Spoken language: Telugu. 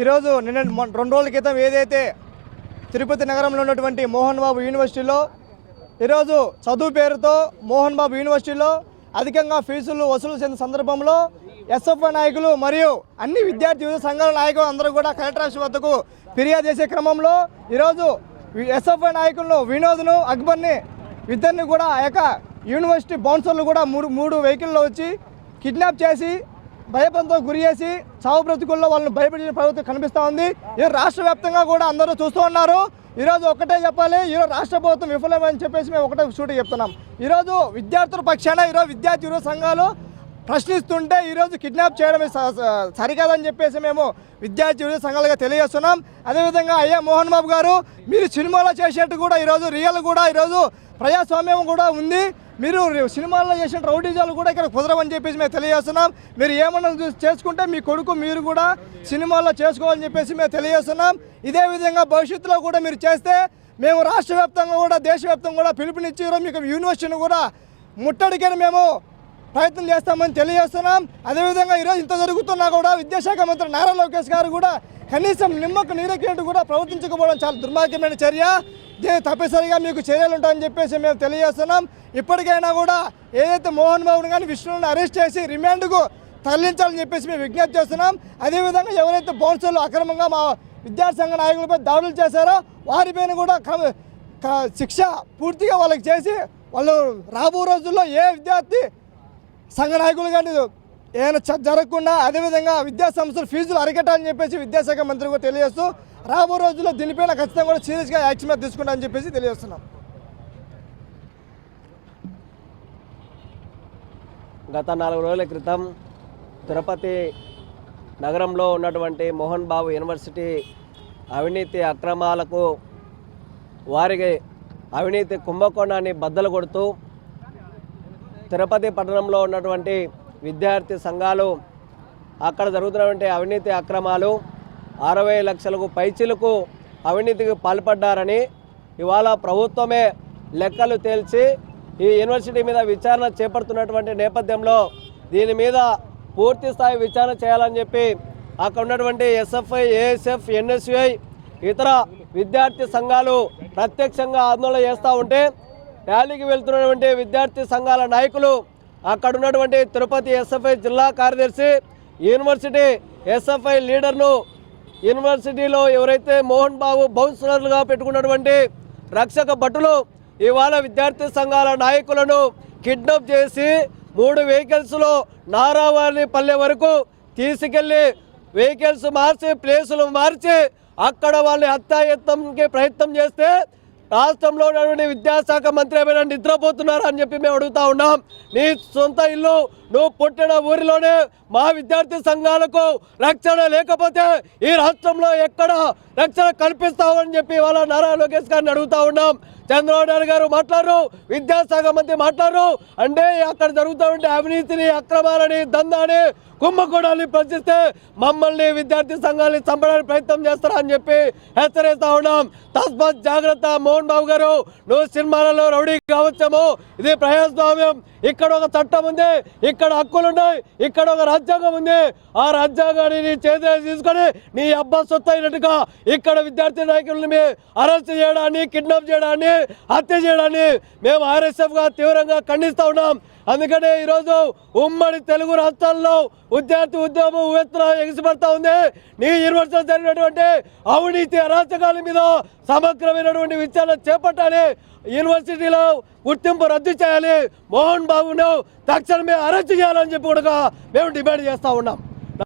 ఈరోజు నిన్న 2 రోజుల క్రితం ఏదైతే తిరుపతి నగరంలో ఉన్నటువంటి మోహన్ బాబు యూనివర్సిటీలో ఈరోజు చదువు పేరుతో మోహన్ బాబు యూనివర్సిటీలో అధికంగా ఫీజులు వసూలు చేసిన సందర్భంలో ఎస్ఎఫ్ఐ నాయకులు మరియు అన్ని విద్యార్థి వివిధ సంఘాల నాయకులు అందరూ కూడా కలెక్టర్ ఆఫీస్ వద్దకు ఫిర్యాదు చేసే క్రమంలో ఈరోజు ఎస్ఎఫ్ఐ నాయకులను వినోద్ను అక్బర్ని ఇద్దరిని కూడా ఆ యొక్క యూనివర్సిటీ బౌన్సర్లు కూడా మూడు వెహికల్లో వచ్చి కిడ్నాప్ చేసి భయపంతో గురి చేసి చావు బ్రతుకుల్లో వాళ్ళని భయపెట్టిన ప్రభుత్వం కనిపిస్తూ ఉంది. ఈ రాష్ట్ర వ్యాప్తంగా కూడా అందరూ చూస్తూ ఉన్నారు. ఈరోజు ఒకటే చెప్పాలి, ఈరోజు రాష్ట్ర ప్రభుత్వం విఫలమని చెప్పేసి మేము ఒకటే సూటి చెప్తున్నాం. ఈరోజు విద్యార్థుల పక్షాన ఈరోజు విద్యార్థి విరోధ సంఘాలు ప్రశ్నిస్తుంటే ఈరోజు కిడ్నాప్ చేయడం సరికాదని చెప్పేసి మేము విద్యార్థి విరోధ సంఘాలుగా తెలియజేస్తున్నాం. అదేవిధంగా అయ్యా మోహన్ బాబు గారు, మీరు సినిమాలో చేసేట్టు కూడా ఈరోజు రియల్ కూడా ఈరోజు ప్రజాస్వామ్యం కూడా ఉంది. మీరు సినిమాల్లో చేసిన రౌడీజాలు కూడా ఇక్కడ కుదరవని చెప్పేసి మేము తెలియజేస్తున్నాం. మీరు ఏమన్నా చేసుకుంటే మీ కొడుకు మీరు కూడా సినిమాల్లో చేసుకోవాలని చెప్పేసి మేము తెలియజేస్తున్నాం. ఇదే విధంగా భవిష్యత్తులో కూడా మీరు చేస్తే మేము రాష్ట్ర వ్యాప్తంగా కూడా దేశవ్యాప్తంగా కూడా పిలుపునిచ్చి మీకు యూనివర్సిటీని కూడా ముట్టడికని మేము ప్రయత్నం చేస్తామని తెలియజేస్తున్నాం. అదేవిధంగా ఈరోజు ఇంత జరుగుతున్నా కూడా విద్యాశాఖ మంత్రి నారా లోకేష్ గారు కూడా కనీసం నిమ్మకు నీరెక్కినట్టు కూడా ప్రవర్తించకపోవడం చాలా దుర్మార్గమైన చర్య. దీన్ని తప్పనిసరిగా మీకు చర్యలు ఉంటాయని చెప్పేసి మేము తెలియజేస్తున్నాం. ఇప్పటికైనా కూడా ఏదైతే మోహన్ బాబుని కానీ విష్ణుని అరెస్ట్ చేసి రిమాండ్కు తరలించాలని చెప్పేసి మేము విజ్ఞప్తి చేస్తున్నాం. అదేవిధంగా ఎవరైతే బౌన్సర్లు అక్రమంగా మా విద్యార్థి సంఘ నాయకులపై దాడులు చేశారో వారిపైన కూడా శిక్ష పూర్తిగా వాళ్ళకి చేసి వాళ్ళు రాబో రోజుల్లో ఏ విద్యార్థి సంఘ నాయకులు కానీ ఏమైనా జరగకుండా అదేవిధంగా విద్యాసంస్థలు ఫీజులు అరికట్టాలని చెప్పేసి విద్యాశాఖ మంత్రి కూడా తెలియజేస్తూ రాబో రోజుల్లో దీనిపైన ఖచ్చితంగా కూడా సీరియస్గా యాక్షన్ మీద తీసుకుంటామని చెప్పేసి తెలియజేస్తున్నాం. గత 4 రోజుల క్రితం తిరుపతి నగరంలో ఉన్నటువంటి మోహన్ బాబు యూనివర్సిటీ అవినీతి అక్రమాలకు వారికి అవినీతి కుంభకోణాన్ని బద్దలు కొడుతూ తిరుపతి పట్టణంలో ఉన్నటువంటి విద్యార్థి సంఘాలు అక్కడ జరుగుతున్నటువంటి అవినీతి అక్రమాలు 60 లక్షలకు పైచిలకు అవినీతికి పాల్పడ్డారని ఇవాళ ప్రభుత్వమే లెక్కలు తేల్చి ఈ యూనివర్సిటీ మీద విచారణ చేపడుతున్నటువంటి నేపథ్యంలో దీని మీద పూర్తి స్థాయి విచారణ చేయాలని చెప్పి అక్కడ ఉన్నటువంటి ఎస్ఎఫ్ఐ, ఏఎస్ఎఫ్, ఎన్ఎస్యుఐ ఇతర విద్యార్థి సంఘాలు ప్రత్యక్షంగా ఆందోళన చేస్తూ ఉంటే ర్యాలీకి వెళ్తున్నటువంటి విద్యార్థి సంఘాల నాయకులు అక్కడ ఉన్నటువంటి తిరుపతి ఎస్ఎఫ్ఐ జిల్లా కార్యదర్శి, యూనివర్సిటీ ఎస్ఎఫ్ఐ లీడర్ను యూనివర్సిటీలో ఎవరైతే మోహన్ బాబు బౌన్సర్లుగా పెట్టుకున్నటువంటి రక్షక భటులు ఇవాళ విద్యార్థి సంఘాల నాయకులను కిడ్నాప్ చేసి 3 వెహికల్స్లో నారావారిపల్లె వరకు తీసుకెళ్లి వెహికల్స్ మార్చి ప్లేసులు మార్చి అక్కడ వాళ్ళని హత్యాయత్నంకి ప్రయత్నం చేస్తే రాష్ట్రంలో ఉన్నటువంటి విద్యాశాఖ మంత్రి ఏమైనా నిద్రపోతున్నారా అని చెప్పి మేము అడుగుతా ఉన్నాం. నీ సొంత ఇల్లు నువ్వు పుట్టిన ఊరిలోనే మా విద్యార్థి సంఘాలకు రక్షణ లేకపోతే ఈ రాష్ట్రంలో ఎక్కడ రక్షణ కల్పిస్తామని చెప్పి వాళ్ళ నారా లోకేష్ గారిని అడుగుతా ఉన్నాం. చంద్రబాబు నాయుడు గారు మాట్లాడరు, విద్యాశాఖ మంత్రి మాట్లాడరు. అంటే అక్కడ జరుగుతూ అవినీతిని, అక్రమాలని, దందాన్ని, కుంభకోణాన్ని ప్రశ్నిస్తే మమ్మల్ని విద్యార్థి సంఘాన్ని చంపడానికి ప్రయత్నం చేస్తారా అని చెప్పి హెచ్చరిస్తా ఉన్నాం. తస్మాత్ జాగ్రత్త మోహన్ బాబు గారు, నువ్వు సినిమాలలో రౌడీ కావచ్చేమో, ఇది ప్రజాస్వామ్యం, ఇక్కడ ఒక చట్టం ఉంది, ఇక్కడ హక్కులు ఉన్నాయి, ఇక్కడ ఒక రాజ్యాంగం ఉంది. ఆ రాజ్యాంగాన్ని నీ చేతిలో తీసుకొని నీ అబ్బా సొత్తు అయినట్టుగా ఇక్కడ విద్యార్థి నాయకులని అరెస్ట్ చేయడాన్ని, కిడ్నాప్ చేయడాన్ని, హత్య చేయడాన్ని మేము ఆర్ఎస్ఎఫ్గా తీవ్రంగా ఖండిస్తూ ఉన్నాం. అందుకనే ఈరోజు ఉమ్మడి తెలుగు రాష్ట్రాల్లో విద్యార్థి ఉద్యమం ఉవ్వెత్తున ఎగిసిపడతా ఉంది. నీ యూనివర్సిటీలో జరిగినటువంటి అవినీతి అరాచకాల మీద సమగ్రమైనటువంటి విచారణ చేపట్టాలి. యూనివర్సిటీలో గుర్తింపు రద్దు చేయాలి. మోహన్ బాబును తక్షణమే అరెస్ట్ చేయాలని చెప్పి కూడా మేము డిమాండ్ చేస్తూ ఉన్నాం.